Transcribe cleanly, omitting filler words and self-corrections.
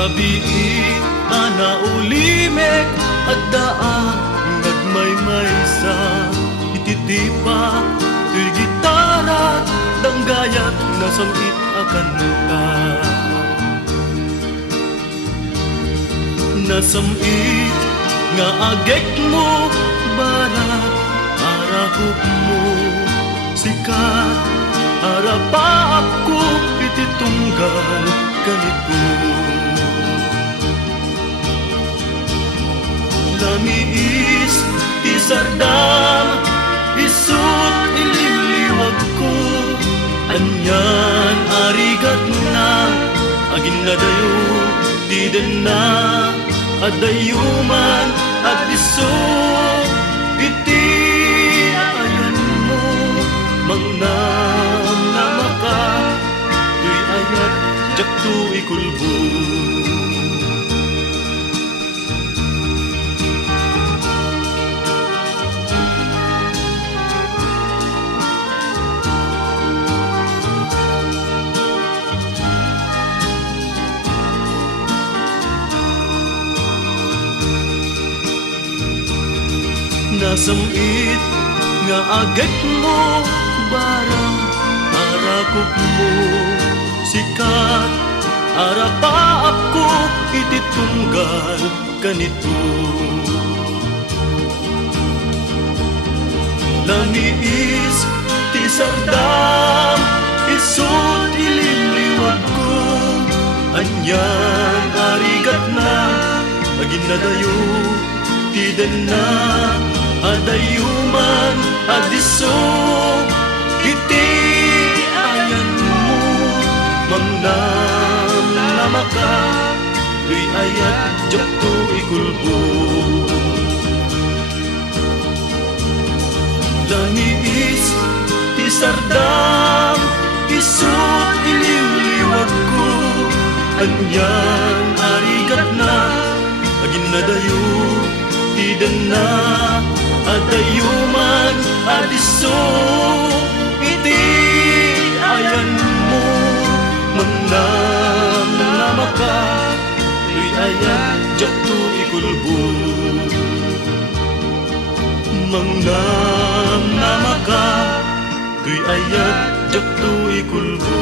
Gabi ana ulimek at daa nagmaymay sa ititipa tuy gitara danggayat nasamit akan ta. Nasamit nga agek mo barat arahop mo sikat arapa ako ititunggal kanito. Lamiis ti sardam isut ililiwag ko anyan arigat na agin na dayo di den na adayuman at iso iti ayan mo mangnam na maka tuy ayat jak tu ikulbo. Nasamit nga agek mo barang arakop mo sikat arapa ako ititunggal kanito. Lamiis ti sardam isut ililiwag ko anyan arigat na agin na dayo ti den na adayuman adiso iti ayan mo mangnam na maka tuy ayat jak tu ikulbo. Lamiis ti sardam isut ililiwag ko anyan arigat na agin na dayo ti den na adayuman adiso iti ayan mo mangnam na maka tuy ayat jak tu ikulbo. Mangnam na maka tuy ayat jak tu ikulbo.